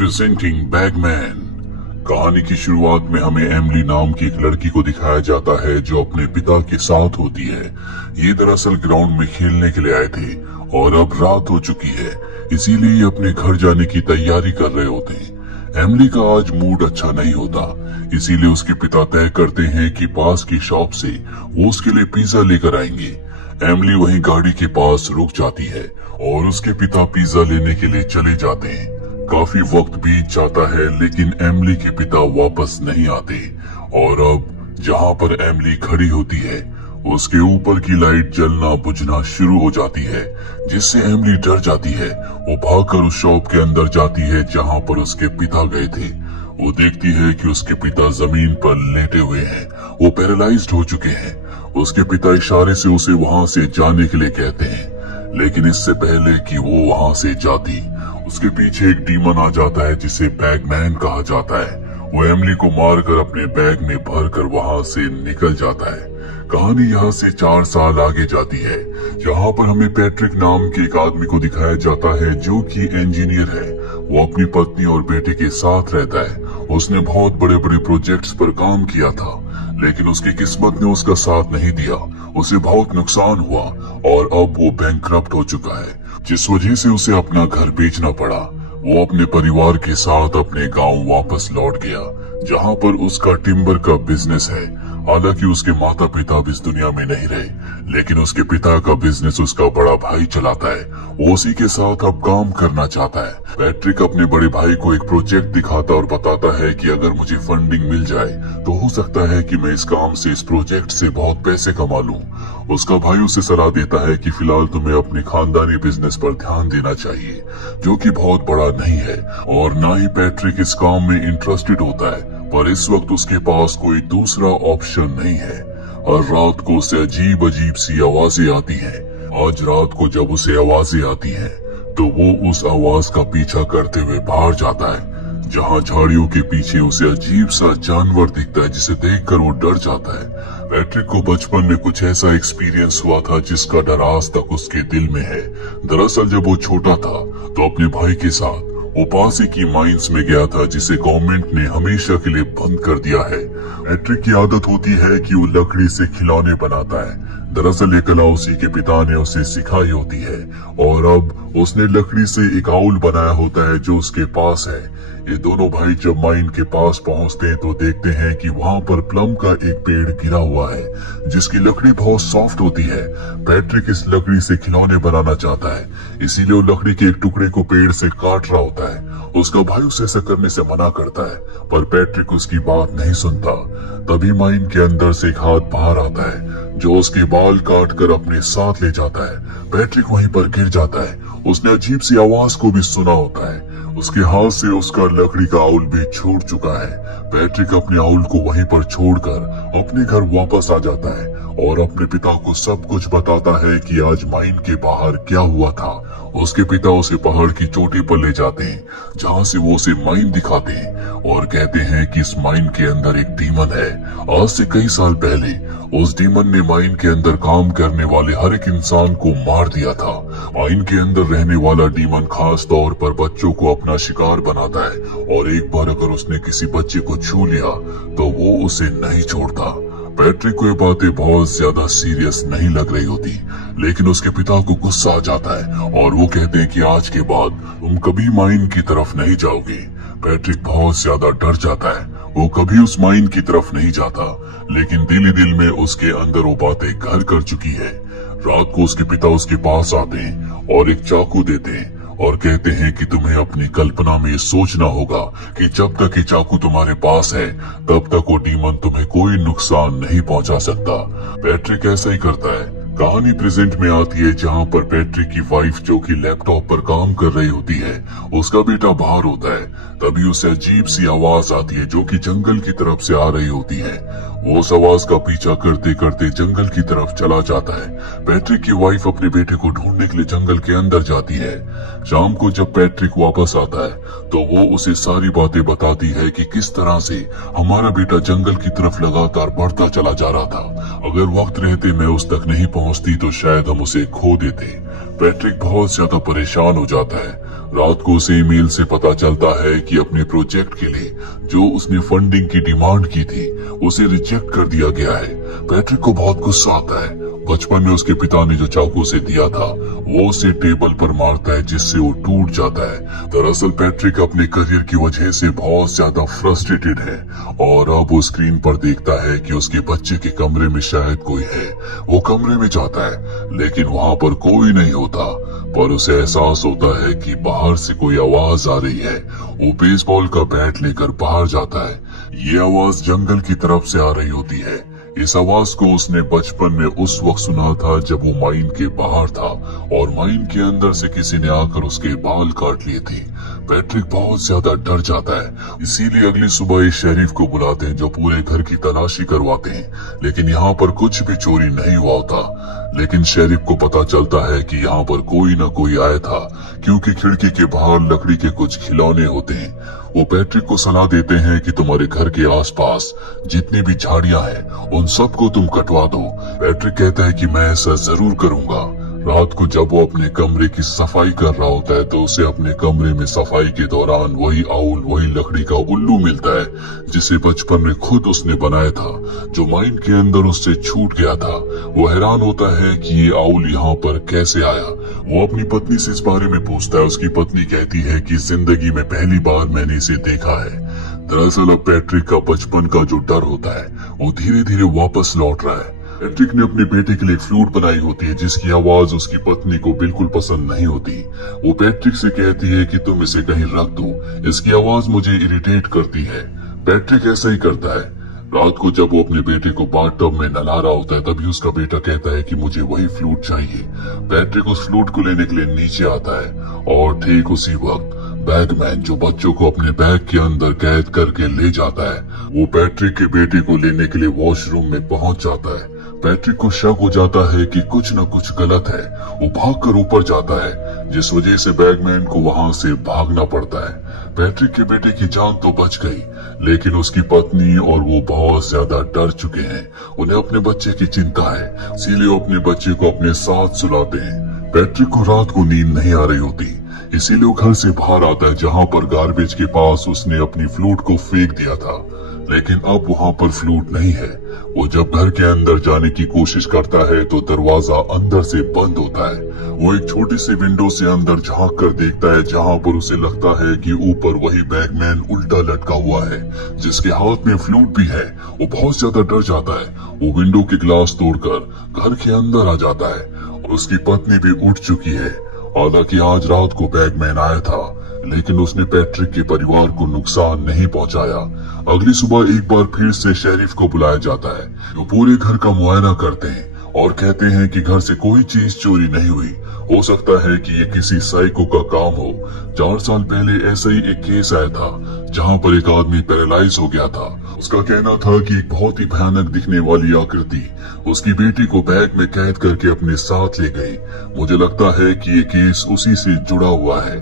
Presenting bagman. कहानी की शुरुआत में हमें एमिली नाम की एक लड़की को दिखाया जाता है जो अपने पिता के साथ होती है। ये दरअसल ग्राउंड में खेलने के लिए आए थे और अब रात हो चुकी है, इसीलिए ये अपने घर जाने की तैयारी कर रहे होते हैं। एमिली का आज मूड अच्छा नहीं होता, इसीलिए उसके पिता तय करते हैं कि पास की शॉप से वो उसके लिए पिज्जा लेकर आएंगे। एमिली वहीं गाड़ी के पास रुक जाती है और उसके पिता पिज्जा लेने के लिए चले जाते हैं। काफी वक्त बीत जाता है लेकिन एमिली के पिता वापस नहीं आते और अब जहां पर एमिली खड़ी होती है उसके ऊपर की लाइट जलना बुझना शुरू हो जाती है, जिससे एमिली डर जाती है। वो भागकर उस शॉप के अंदर जाती है जहां पर उसके पिता गए थे। वो देखती है कि उसके पिता जमीन पर लेटे हुए हैं, वो पैरालाइज्ड हो चुके हैं। उसके पिता इशारे से उसे वहां से जाने के लिए कहते हैं, लेकिन इससे पहले कि वो वहां से जाती उसके पीछे एक डीमन आ जाता है जिसे बैगमैन कहा जाता है। वो एमिली को मारकर अपने बैग में भरकर वहां से निकल जाता है। कहानी यहाँ से 4 साल आगे जाती है, जहाँ पर हमें पैट्रिक नाम के एक आदमी को दिखाया जाता है जो कि इंजीनियर है। वो अपनी पत्नी और बेटे के साथ रहता है। उसने बहुत बड़े बड़े प्रोजेक्ट्स पर काम किया था, लेकिन उसकी किस्मत ने उसका साथ नहीं दिया। उसे बहुत नुकसान हुआ और अब वो बैंकक्रप्ट हो चुका है, जिस वजह से उसे अपना घर बेचना पड़ा। वो अपने परिवार के साथ अपने गांव वापस लौट गया, जहां पर उसका टिम्बर का बिजनेस है। हालांकि उसके माता पिता अब इस दुनिया में नहीं रहे, लेकिन उसके पिता का बिजनेस उसका बड़ा भाई चलाता है। वो उसी के साथ अब काम करना चाहता है। पैट्रिक अपने बड़े भाई को एक प्रोजेक्ट दिखाता और बताता है कि अगर मुझे फंडिंग मिल जाए तो हो सकता है कि मैं इस काम से, इस प्रोजेक्ट से बहुत पैसे कमा लूं। उसका भाई उसे सलाह देता है कि फिलहाल तुम्हें अपने खानदानी बिजनेस पर ध्यान देना चाहिए, जो कि बहुत बड़ा नहीं है और ना ही पैट्रिक इस काम में इंटरेस्टेड होता है। पर इस वक्त उसके पास कोई दूसरा ऑप्शन नहीं है। हर रात को उसे अजीब अजीब सी आवाजें आती हैं। आज रात को जब उसे आवाजें आती हैं तो वो उस आवाज का पीछा करते हुए बाहर जाता है, जहां झाड़ियों के पीछे उसे अजीब सा जानवर दिखता है जिसे देखकर वो डर जाता है। पैट्रिक को बचपन में कुछ ऐसा एक्सपीरियंस हुआ था जिसका डर आज तक उसके दिल में है। दरअसल जब वो छोटा था तो अपने भाई के साथ वो पास ही की माइंस में गया था, जिसे गवर्नमेंट ने हमेशा के लिए बंद कर दिया है। पैट्रिक की आदत होती है कि वो लकड़ी से खिलौने बनाता है। दरअसल ये कला उसी के पिता ने उसे सिखाई होती है और अब उसने लकड़ी से एक आउल बनाया होता है जो उसके पास है। ये दोनों भाई जब माइन के पास पहुंचते हैं तो देखते हैं कि वहां पर प्लम का एक पेड़ गिरा हुआ है, जिसकी लकड़ी बहुत सॉफ्ट होती है। पैट्रिक इस लकड़ी से खिलौने बनाना चाहता है, इसीलिए वो लकड़ी के एक टुकड़े को पेड़ से काट रहा होता है। उसका भाई उसे ऐसा करने से मना करता है, पर पैट्रिक उसकी बात नहीं सुनता। तभी माइन के अंदर से एक हाथ बाहर आता है जो उसके बाल काट कर अपने साथ ले जाता है। पैट्रिक वहीं पर गिर जाता है। उसने अजीब सी आवाज को भी सुना होता है। उसके हाथ से उसका लकड़ी का आउल भी छूट चुका है। पैट्रिक अपने आउल को वहीं पर छोड़कर अपने घर वापस आ जाता है और अपने पिता को सब कुछ बताता है कि आज माइन के बाहर क्या हुआ था। उसके पिता उसे पहाड़ की चोटी पर ले जाते हैं, जहां से वो उसे माइन दिखाते हैं और कहते हैं कि इस माइन के अंदर एक डीमन है। आज से कई साल पहले उस डीमन ने माइन के अंदर काम करने वाले हर एक इंसान को मार दिया था। माइन के अंदर रहने वाला डीमन खास तौर पर बच्चों को अपना शिकार बनाता है और एक बार अगर उसने किसी बच्चे को छू लिया तो वो उसे नहीं छोड़ता। पैट्रिक को ये बातें बहुत ज्यादा सीरियस नहीं लग रही होती, लेकिन उसके पिता को गुस्सा आ जाता है और वो कहते हैं कि आज के बाद तुम कभी माइन की तरफ नहीं जाओगे। पैट्रिक बहुत ज्यादा डर जाता है। वो कभी उस माइन की तरफ नहीं जाता, लेकिन दिल ही दिल में उसके अंदर वो बातें घर कर चुकी है। रात को उसके पिता उसके पास आते हैं और एक चाकू देते हैं और कहते हैं कि तुम्हें अपनी कल्पना में सोचना होगा कि जब तक ये चाकू तुम्हारे पास है तब तक वो डीमन तुम्हें कोई नुकसान नहीं पहुंचा सकता। पैट्रिक ऐसा ही करता है। कहानी प्रेजेंट में आती है, जहां पर पैट्रिक की वाइफ जो कि लैपटॉप पर काम कर रही होती है, उसका बेटा बाहर होता है। तभी उसे अजीब सी आवाज आती है जो कि जंगल की तरफ से आ रही होती है। वो उस आवाज का पीछा करते करते जंगल की तरफ चला जाता है। पैट्रिक की वाइफ अपने बेटे को ढूंढने के लिए जंगल के अंदर जाती है। शाम को जब पैट्रिक वापस आता है तो वो उसे सारी बातें बताती है कि किस तरह से हमारा बेटा जंगल की तरफ लगातार बढ़ता चला जा रहा था। अगर वक्त रहते मैं उस तक नहीं पहुंचती तो शायद हम उसे खो देते। पैट्रिक बहुत ज्यादा परेशान हो जाता है। रात को उसे ईमेल से पता चलता है कि अपने प्रोजेक्ट के लिए जो उसने फंडिंग की डिमांड की थी उसे रिजेक्ट कर दिया गया है। पैट्रिक को बहुत गुस्सा आता है। बचपन में उसके पिता ने जो चाकू उसे दिया था वो उसे टेबल पर मारता है जिससे वो टूट जाता है। दरअसल पैट्रिक अपने करियर की वजह से बहुत ज्यादा फ्रस्ट्रेटेड है और अब वो स्क्रीन पर देखता है कि उसके बच्चे के कमरे में शायद कोई है। वो कमरे में जाता है लेकिन वहाँ पर कोई नहीं होता, पर उसे एहसास होता है कि बाहर से कोई आवाज आ रही है। वो बेसबॉल का बैट लेकर बाहर जाता है। ये आवाज जंगल की तरफ से आ रही होती है। इस आवाज को उसने बचपन में उस वक्त सुना था जब वो माइन के बाहर था और माइन के अंदर से किसी ने आकर उसके बाल काट लिए थे। पैट्रिक बहुत ज्यादा डर जाता है, इसीलिए अगली सुबह इस शेरिफ को बुलाते हैं जो पूरे घर की तलाशी करवाते हैं, लेकिन यहाँ पर कुछ भी चोरी नहीं हुआ होता। लेकिन शेरिफ को पता चलता है कि यहाँ पर कोई न कोई आया था क्योंकि खिड़की के बाहर लकड़ी के कुछ खिलौने होते हैं। वो पैट्रिक को सलाह देते हैं कि तुम्हारे घर के आसपास जितनी भी झाड़ियां हैं उन सबको तुम कटवा दो। पैट्रिक कहता है कि मैं ऐसा जरूर करूंगा। रात को जब वो अपने कमरे की सफाई कर रहा होता है तो उसे अपने कमरे में सफाई के दौरान वही आउल, वही लकड़ी का उल्लू मिलता है जिसे बचपन में खुद उसने बनाया था, जो माइन के अंदर उससे छूट गया था। वो हैरान होता है कि ये आउल यहाँ पर कैसे आया। वो अपनी पत्नी से इस बारे में पूछता है। उसकी पत्नी कहती है कि जिंदगी में पहली बार मैंने इसे देखा है। दरअसल अब पैट्रिक का बचपन का जो डर होता है वो धीरे धीरे वापस लौट रहा है। पैट्रिक ने अपने बेटे के लिए फ्लूट बनाई होती है जिसकी आवाज उसकी पत्नी को बिल्कुल पसंद नहीं होती। वो पैट्रिक से कहती है कि तुम इसे कहीं रख दो, इसकी आवाज मुझे इरिटेट करती है। पैट्रिक ऐसा ही करता है। रात को जब वो अपने बेटे को बाथटब में नहला रहा होता है तभी उसका बेटा कहता है कि मुझे वही फ्लूट चाहिए। पैट्रिक उस फ्लूट को लेने के लिए नीचे आता है और ठीक उसी वक्त बैगमैन, जो बच्चों को अपने बैग के अंदर कैद करके ले जाता है, वो पैट्रिक के बेटे को लेने के लिए वॉशरूम में पहुंच जाता है। पैट्रिक को शक हो जाता है कि कुछ न कुछ गलत है। वो भागकर ऊपर जाता है जिस वजह से बैगमैन को वहां से भागना पड़ता है। पैट्रिक के बेटे की जान तो बच गई लेकिन उसकी पत्नी और वो बहुत ज्यादा डर चुके हैं। उन्हें अपने बच्चे की चिंता है, इसीलिए वो अपने बच्चे को अपने साथ सुलाते हैं। पैट्रिक को रात को नींद नहीं आ रही होती, इसीलिए वो घर से बाहर आता है जहाँ पर गार्बेज के पास उसने अपनी फ्लूट को फेंक दिया था, लेकिन अब वहाँ पर फ्लूट नहीं है। वो जब घर के अंदर जाने की कोशिश करता है तो दरवाजा अंदर से बंद होता है। वो एक छोटी सी विंडो से अंदर झांक कर देखता है जहाँ पर उसे लगता है कि ऊपर वही बैगमैन उल्टा लटका हुआ है जिसके हाथ में फ्लूट भी है। वो बहुत ज्यादा डर जाता है। वो विंडो के ग्लास तोड़कर घर के अंदर आ जाता है और उसकी पत्नी भी उठ चुकी है। हालांकि आज रात को बैगमैन आया था लेकिन उसने पैट्रिक के परिवार को नुकसान नहीं पहुंचाया। अगली सुबह एक बार फिर से शेरिफ को बुलाया जाता है। वो पूरे घर का मुआयना करते हैं और कहते हैं कि घर से कोई चीज चोरी नहीं हुई। हो सकता है कि ये किसी साइको का काम हो। 4 साल पहले ऐसा ही एक केस आया था जहां पर एक आदमी पैरालाइज हो गया था। उसका कहना था कि एक बहुत ही भयानक दिखने वाली आकृति उसकी बेटी को बैग में कैद करके अपने साथ ले गई। मुझे लगता है कि ये केस उसी से जुड़ा हुआ है,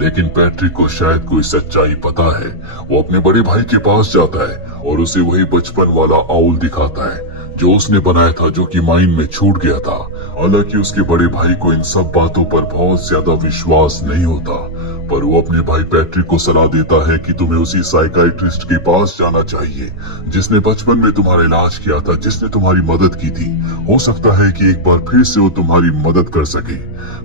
लेकिन पैट्रिक को शायद कोई सच्चाई पता है। वो अपने बड़े भाई के पास जाता है और उसे वही बचपन वाला आउल दिखाता है जो उसने बनाया था, जो कि माइन में छूट गया था। हालांकि उसके बड़े भाई को इन सब बातों पर बहुत ज्यादा विश्वास नहीं होता, पर वो अपने भाई पैट्रिक को सलाह देता है कि तुम्हें उसी साइकाइट्रिस्ट के पास जाना चाहिए जिसने बचपन में तुम्हारा इलाज किया था, जिसने तुम्हारी मदद की थी। हो सकता है कि एक बार फिर से वो तुम्हारी मदद कर सके।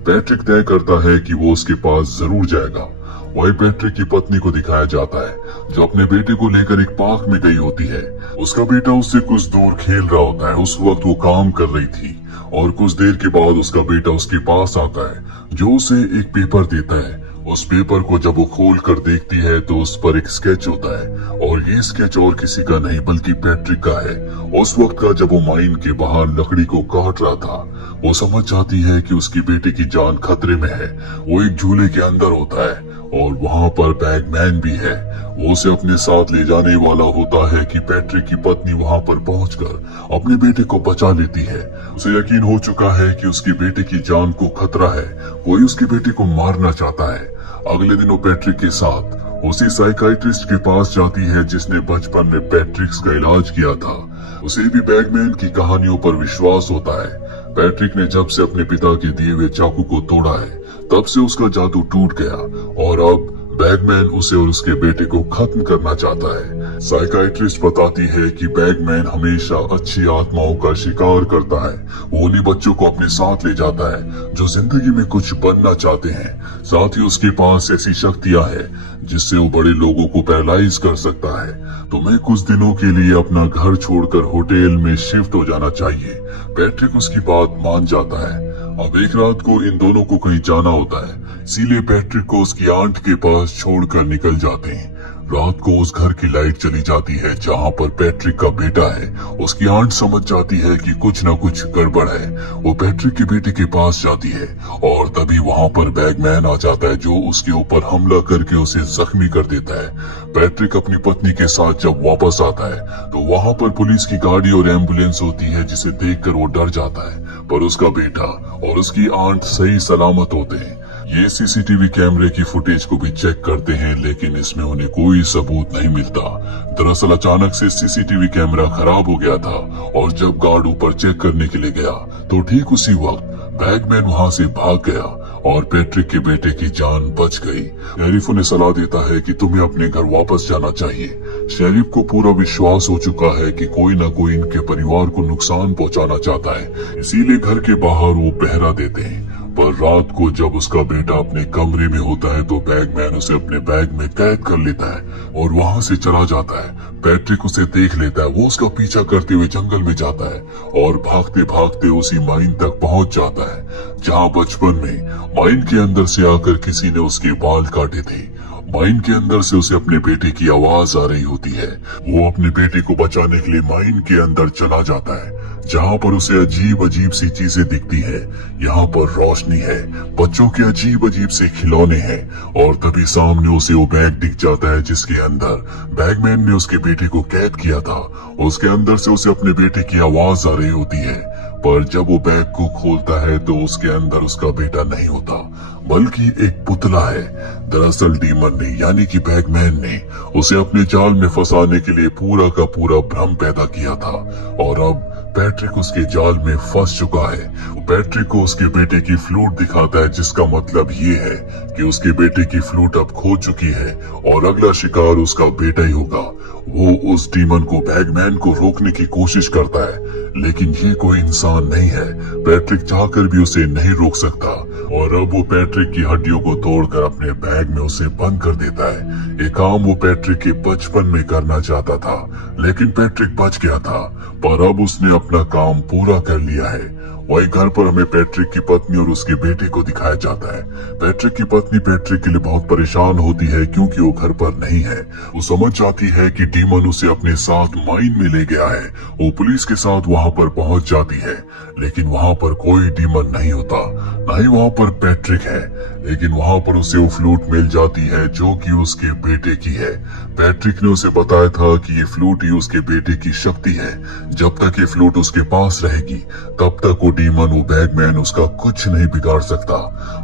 पैट्रिक तय करता है कि वो उसके पास जरूर जाएगा। वही पैट्रिक की पत्नी को दिखाया जाता है जो अपने बेटे को लेकर एक पार्क में गई होती है। उसका बेटा उससे कुछ दूर खेल रहा होता है। उस वक्त वो काम कर रही थी और कुछ देर के बाद उसका बेटा उसके पास आता है जो उसे एक पेपर देता है। उस पेपर को जब वो खोल कर देखती है तो उस पर एक स्केच होता है और ये स्केच और किसी का नहीं बल्कि पैट्रिक का है। उस वक्त का जब वो माइन के बाहर लकड़ी को काट रहा था। वो समझ जाती है कि उसकी बेटी की जान खतरे में है। वो एक झूले के अंदर होता है और वहाँ पर बैगमैन भी है। वो उसे अपने साथ ले जाने वाला होता है कि पैट्रिक की पत्नी वहाँ पर पहुंचकर अपने बेटे को बचा लेती है। उसे यकीन हो चुका है कि उसके बेटे की जान को खतरा है। कोई उसके बेटे को मारना चाहता है। अगले दिन वो पैट्रिक के साथ उसी साइकाइट्रिस्ट के पास जाती है जिसने बचपन में पैट्रिक का इलाज किया था। उसे भी बैगमैन की कहानियों पर विश्वास होता है। पैट्रिक ने जब से अपने पिता के दिए हुए चाकू को तोड़ा है तब से उसका जादू टूट गया और अब बैगमैन उसे और उसके बेटे को खत्म करना चाहता है। साइकाइट्रिस्ट बताती है कि बैगमैन हमेशा अच्छी आत्माओं का शिकार करता है। वो उन्हीं बच्चों को अपने साथ ले जाता है जो जिंदगी में कुछ बनना चाहते हैं। साथ ही उसके पास ऐसी शक्तियां हैं जिससे वो बड़े लोगों को पैरालाइज कर सकता है। तुम्हें कुछ दिनों के लिए अपना घर छोड़कर होटल में शिफ्ट हो जाना चाहिए। पैट्रिक उसकी बात मान जाता है। अब एक रात को इन दोनों को कहीं जाना होता है, इसीलिए पैट्रिक को उसकी आंट के पास छोड़कर निकल जाते हैं। रात को उस घर की लाइट चली जाती है जहां पर पैट्रिक का बेटा है। उसकी आंट समझ जाती है कि कुछ न कुछ गड़बड़ है। वो पैट्रिक के बेटे के पास जाती है और तभी वहां पर बैगमैन आ जाता है जो उसके ऊपर हमला करके उसे जख्मी कर देता है। पैट्रिक अपनी पत्नी के साथ जब वापस आता है तो वहां पर पुलिस की गाड़ी और एम्बुलेंस होती है जिसे देखकर वो डर जाता है, पर उसका बेटा और उसकी आंट सही सलामत होते हैं। ये सीसीटीवी कैमरे की फुटेज को भी चेक करते हैं लेकिन इसमें उन्हें कोई सबूत नहीं मिलता। दरअसल अचानक से सीसीटीवी कैमरा खराब हो गया था और जब गार्ड ऊपर चेक करने के लिए गया तो ठीक उसी वक्त बैगमैन वहां से भाग गया और पैट्रिक के बेटे की जान बच गई। शेरिफ उन्हें सलाह देता है कि तुम्हें अपने घर वापस जाना चाहिए। शेरिफ को पूरा विश्वास हो चुका है कि कोई न कोई इनके परिवार को नुकसान पहुंचाना चाहता है, इसीलिए घर के बाहर वो पहरा देते हैं। पर रात को जब उसका बेटा अपने कमरे में होता है तो बैगमैन उसे अपने बैग में कैद कर लेता है और वहां से चला जाता है। पैट्रिक उसे देख लेता है। वो उसका पीछा करते हुए जंगल में जाता है और भागते भागते उसी माइन तक पहुंच जाता है जहां बचपन में माइन के अंदर से आकर किसी ने उसके बाल काटे थे। माइन के अंदर से उसे अपने बेटे की आवाज आ रही होती है। वो अपने बेटे को बचाने के लिए माइन के अंदर चला जाता है जहां पर उसे अजीब अजीब सी चीजें दिखती है। यहाँ पर रोशनी है, बच्चों के अजीब अजीब से खिलौने हैं और तभी सामने उसे वो बैग दिख जाता है जिसके अंदर बैगमैन ने उसके बेटे को कैद किया था। उसके अंदर से उसे अपने बेटे की आवाज आ रही होती है, पर जब वो बैग को खोलता है तो उसके अंदर उसका बेटा नहीं होता बल्कि एक पुतला है। दरअसल डीमन ने यानी कि बैगमैन ने उसे अपने जाल में फंसाने के लिए पूरा का पूरा भ्रम पैदा किया था और अब पैट्रिक उसके जाल में फंस चुका है। पैट्रिक को उसके बेटे की फ्लूट दिखाता है जिसका मतलब ये है कि उसके बेटे की फ्लूट अब खो चुकी है और अगला शिकार उसका बेटा ही होगा। वो उस डीमन को बैगमैन को रोकने की कोशिश करता है लेकिन ये कोई इंसान नहीं है। पैट्रिक चाहकर भी उसे नहीं रोक सकता और अब वो पैट्रिक की हड्डियों को तोड़कर अपने बैग में उसे बंद कर देता है। एक काम वो पैट्रिक के बचपन में करना चाहता था लेकिन पैट्रिक बच गया था, पर अब उसने अपना काम पूरा कर लिया है। वही घर पर हमें पैट्रिक की पत्नी और उसके बेटे को दिखाया जाता है। पैट्रिक की पत्नी पैट्रिक के लिए बहुत परेशान होती है क्योंकि वो घर पर नहीं है। वो समझ जाती है कि डीमन उसे अपने साथ माइन में ले गया है। वो पुलिस के साथ वहां पर पहुंच जाती है लेकिन वहां पर कोई डीमन नहीं होता, न ही वहां पर पैट्रिक है। लेकिन वहां पर उसे वो फ्लूट मिल जाती है जो कि उसके बेटे की है। पैट्रिक ने उसे बताया था कि ये फ्लूट ही उसके बेटे की शक्ति है। जब तक ये फ्लूट उसके पास रहेगी तब तक वो डीमन वो बैगमैन उसका कुछ नहीं बिगाड़ सकता।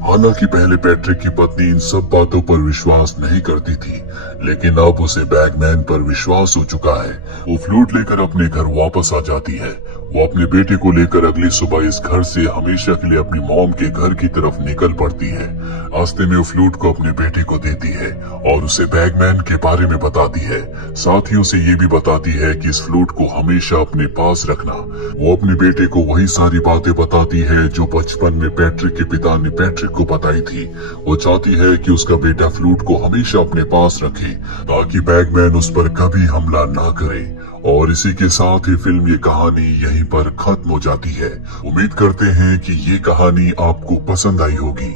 हालांकि पहले पैट्रिक की पत्नी इन सब बातों पर विश्वास नहीं करती थी लेकिन अब उसे बैगमैन पर विश्वास हो चुका है। वो फ्लूट लेकर अपने घर वापस आ जाती है। वो अपने बेटे को लेकर अगली सुबह इस घर से हमेशा के लिए अपनी मॉम के घर की तरफ निकल पड़ती है। रास्ते में वो फ्लूट को अपने बेटे को देती है और उसे बैगमैन के बारे में बताती है। साथ ही उसे ये भी बताती है कि इस फ्लूट को हमेशा अपने पास रखना। वो अपने बेटे को वही सारी बातें बताती है जो बचपन में पैट्रिक के पिता ने पैट्रिक को बताई थी। वो चाहती है कि उसका बेटा फ्लूट को हमेशा अपने पास रखे ताकि बैगमैन उस पर कभी हमला ना करे। और इसी के साथ ही फिल्म ये कहानी यहीं पर खत्म हो जाती है। उम्मीद करते हैं कि ये कहानी आपको पसंद आई होगी।